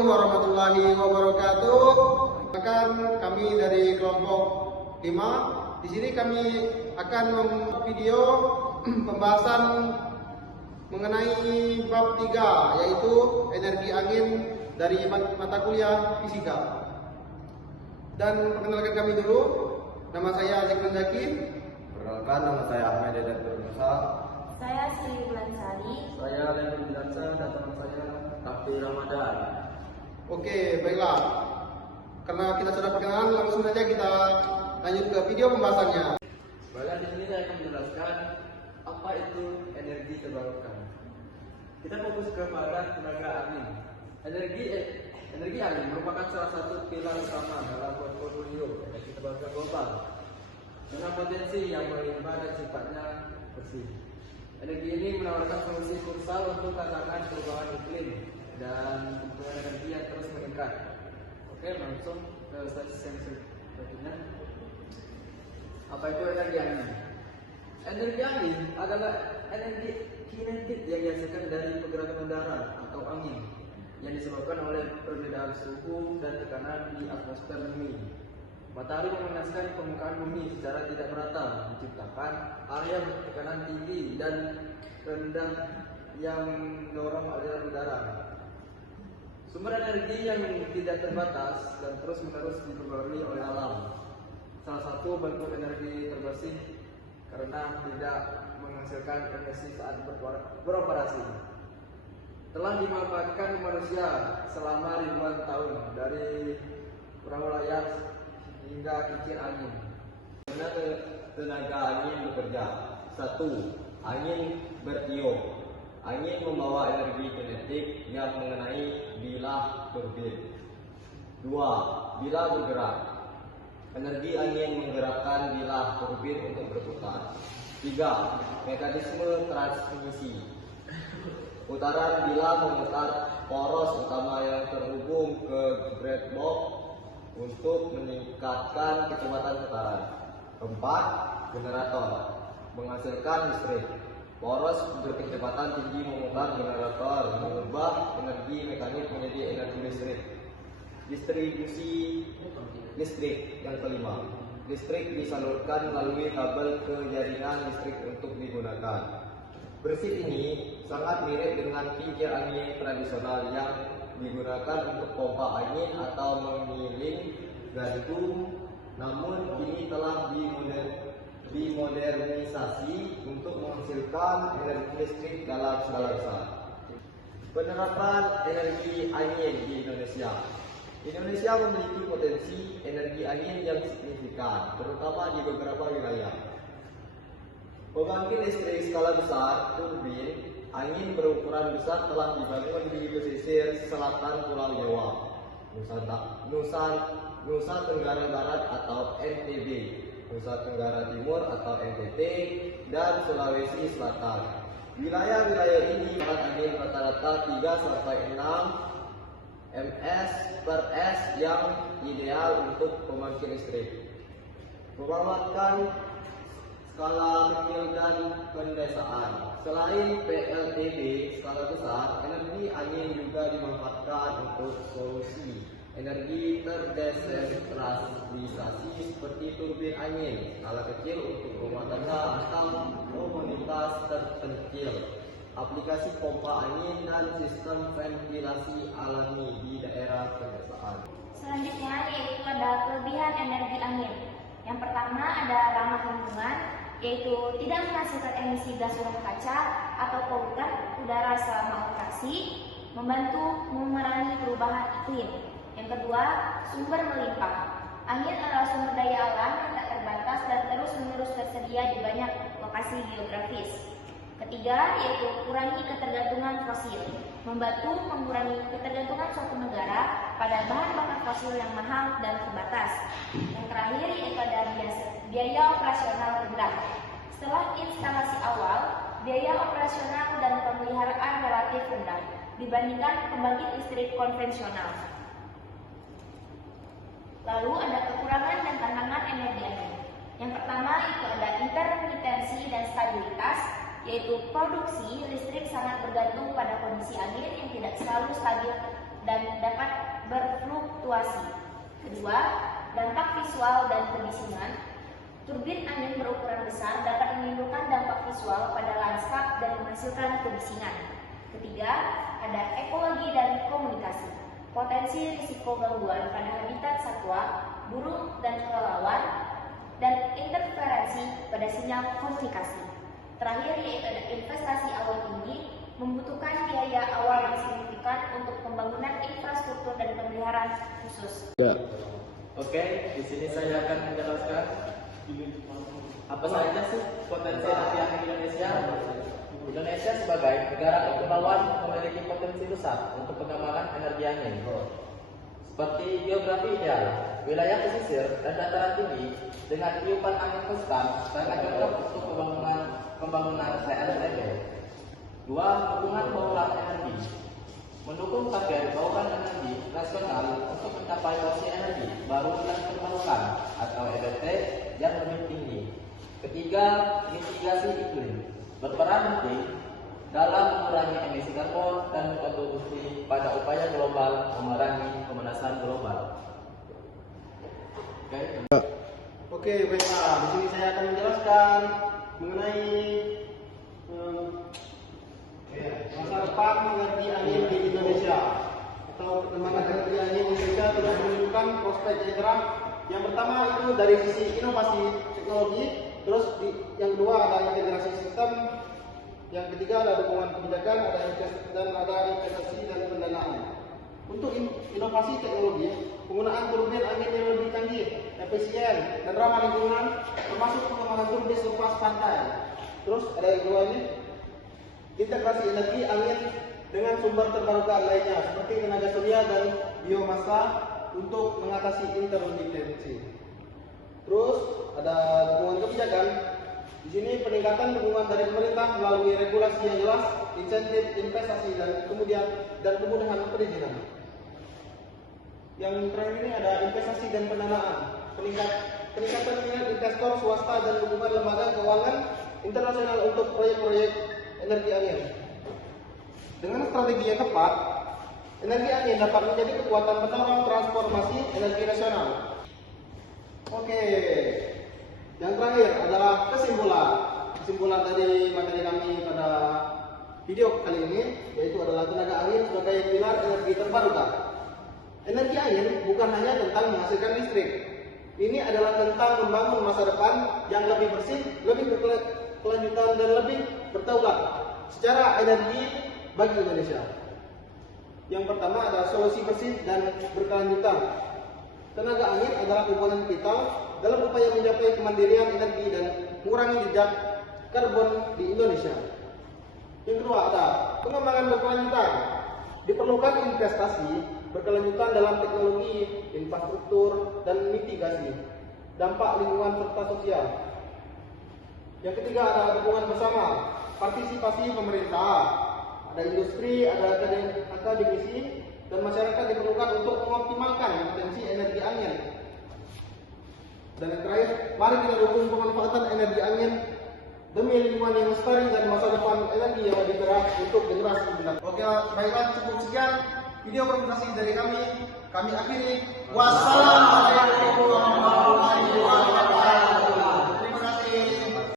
Assalamualaikum warahmatullahi wabarakatuh. Akan kami dari kelompok 5. Di sini kami akan membuat video pembahasan mengenai bab 3, yaitu energi angin dari mata kuliah fisika. Dan perkenalkan kami dulu, nama saya Zikran Zaki. Perkenalkan, nama saya Ahmed Dedan Musa. Saya Sri Bulansari. Saya Levi Bilansa dan teman saya Tafi Ramadan. Oke, baiklah. Karena kita sudah perkenalan, langsung saja kita lanjut ke video pembahasannya. Baiklah, di sini saya akan menjelaskan apa itu energi terbarukan. Kita fokus kepada tenaga angin. Energi angin merupakan salah satu pilar utama dalam portfolio energi terbarukan global dengan potensi yang melimpah dan sifatnya bersih. Energi ini menawarkan solusi krusial untuk tantangan perubahan iklim dan kebutuhan energi yang terus meningkat. Oke, langsung ke statistik selanjutnya. Apa itu energi angin? Energi angin adalah energi kinetik yang dihasilkan dari pergerakan udara atau angin yang disebabkan oleh perbedaan suhu dan tekanan di atmosfer bumi. Matahari memanaskan permukaan bumi secara tidak merata, menciptakan area tekanan tinggi dan rendah yang mendorong aliran udara. Sumber energi yang tidak terbatas dan terus-menerus diperbarui oleh alam. Salah satu bentuk energi terbersih karena tidak menghasilkan emisi saat beroperasi. Telah dimanfaatkan manusia selama ribuan tahun dari perahu layar hingga kincir angin. Bagaimana tenaga angin bekerja? 1. Angin bertiup. Angin membawa energi kinetik yang mengenai bilah turbin. 2. Bilah bergerak. Energi angin menggerakkan bilah turbin untuk berputar. 3. Mekanisme transmisi. Putaran bilah memutar poros utama yang terhubung ke breadbox untuk meningkatkan kecepatan putaran. 4. Generator menghasilkan listrik. Poros berkecepatan tinggi memutar generator mengubah energi mekanik menjadi energi listrik. Distribusi listrik. Yang kelima, listrik disalurkan melalui kabel ke jaringan listrik untuk digunakan. Prinsip ini sangat mirip dengan kincir angin tradisional yang digunakan untuk pompa angin atau mengiling gantung, namun kini telah dimodernisasi untuk menghasilkan energi listrik dalam skala besar. Penerapan energi angin di Indonesia. Indonesia memiliki potensi energi angin yang signifikan, terutama di beberapa wilayah. Pembangkit listrik skala besar, turbin angin berukuran besar telah dibangun di pesisir selatan Pulau Jawa, Nusa Tenggara Barat atau NTB, Nusa Tenggara Timur atau NTT, dan Sulawesi Selatan. Wilayah-wilayah ini dapat angin rata-rata 3-6 ms per s yang ideal untuk pembangkit listrik. Pemanfaatan skala kecil dan pendesaan. Selain PLTB skala besar, energi angin juga dimanfaatkan untuk solusi energi terdesentralisasi seperti turbin angin skala kecil untuk rumah tangga atau komunitas terpencil, aplikasi pompa angin dan sistem ventilasi alami di daerah pedesaan. Selanjutnya yaitu ada kelebihan energi angin. Yang pertama ada ramah lingkungan, yaitu tidak menghasilkan emisi gas rumah kaca atau polutan udara selama operasi, membantu memerangi perubahan iklim. Yang kedua, sumber melimpah. Angin adalah sumber daya alam yang tak terbatas dan terus-menerus tersedia di banyak lokasi geografis. Ketiga, yaitu kurangi ketergantungan fosil, membantu mengurangi ketergantungan suatu negara pada bahan bakar fosil yang mahal dan terbatas. Yang terakhir yaitu ada biaya operasional rendah. Setelah instalasi awal, biaya operasional dan pemeliharaan relatif rendah dibandingkan pembangkit listrik konvensional. Lalu ada kekurangan dan tantangan energi angin. Yang pertama itu ada intermitensi dan stabilitas, yaitu produksi listrik sangat bergantung pada kondisi angin yang tidak selalu stabil dan dapat berfluktuasi. Kedua, dampak visual dan kebisingan. Turbin angin berukuran besar dapat menimbulkan dampak visual pada lanskap dan menghasilkan kebisingan. Ketiga, ada ekologi dan komunikasi. Potensi risiko gangguan pada habitat satwa, burung dan kelelawar, dan interferensi pada sinyal komunikasi. Terakhir yaitu ada investasi awal tinggi, membutuhkan biaya awal yang signifikan untuk pembangunan infrastruktur dan pemeliharaan khusus. Oke, di sini saya akan menjelaskan apa saja sih potensi energi angin Indonesia. Indonesia sebagai negara kepulauan memiliki potensi besar untuk pengembangan energi angin. Seperti geografi ideal, wilayah pesisir dan dataran tinggi dengan tiupan angin konstan sangat cocok untuk pembangunan PLTB. Dua, dukungan bauran energi. Mendukung target bauran energi nasional untuk mencapai porsi energi baru dan terbarukan atau EBT yang lebih tinggi. Ketiga, mitigasi iklim. Berperan penting dalam mengurangi emisi karbon dan berkontribusi pada upaya global memerangi pemanasan global. Oke, baiklah. Di sini saya akan menjelaskan mengenai masa depan energi angin di Indonesia atau perkembangan energi angin di Indonesia terus menunjukkan prospek yang cerah. Yang pertama itu dari sisi inovasi teknologi, terus yang kedua ada integrasi sistem, yang ketiga ada dukungan kebijakan, ada investasi dan pendanaan. Untuk inovasi teknologi, penggunaan turbin angin yang lebih canggih, efisien, dan ramah lingkungan, termasuk pengembangan turbin selepas pantai. Terus ada yang kedua ini, integrasi energi angin dengan sumber terbarukan lainnya seperti tenaga surya dan biomasa untuk mengatasi intermittensi. Terus ada dukungan kebijakan. Di sini peningkatan dukungan dari pemerintah melalui regulasi yang jelas, insentif, investasi dan kemudahan perizinan. Yang terakhir ini ada investasi dan pendanaan. Peningkatan minat investor swasta dan dukungan lembaga keuangan internasional untuk proyek-proyek energi angin. Dengan strategi yang tepat, energi angin dapat menjadi kekuatan pendorong transformasi energi nasional. Oke, yang terakhir adalah kesimpulan dari materi kami pada video kali ini, yaitu adalah tenaga angin sebagai pilar energi terbarukan. Energi angin bukan hanya tentang menghasilkan listrik. Ini adalah tentang membangun masa depan yang lebih bersih, lebih berkelanjutan dan lebih berdaulat secara energi bagi Indonesia. Yang pertama ada solusi bersih dan berkelanjutan. Tenaga angin adalah komponen vital dalam upaya mencapai kemandirian energi dan mengurangi jejak karbon di Indonesia. Yang kedua ada pengembangan berkelanjutan. Diperlukan investasi berkelanjutan dalam teknologi, infrastruktur, dan mitigasi dampak lingkungan serta sosial. Yang ketiga ada dukungan bersama, partisipasi pemerintah, ada industri, ada akademisi, dan masyarakat diperlukan untuk mengoptimalkan potensi energi angin. Dan yang terakhir, mari kita dukung pemanfaatan energi angin demi lingkungan yang lestari dan masa depan energi yang lebih cerah untuk generasi mendatang. Oke, baiklah, cukup sekian video presentasi dari kami. Kami akhiri. Wassalamualaikum.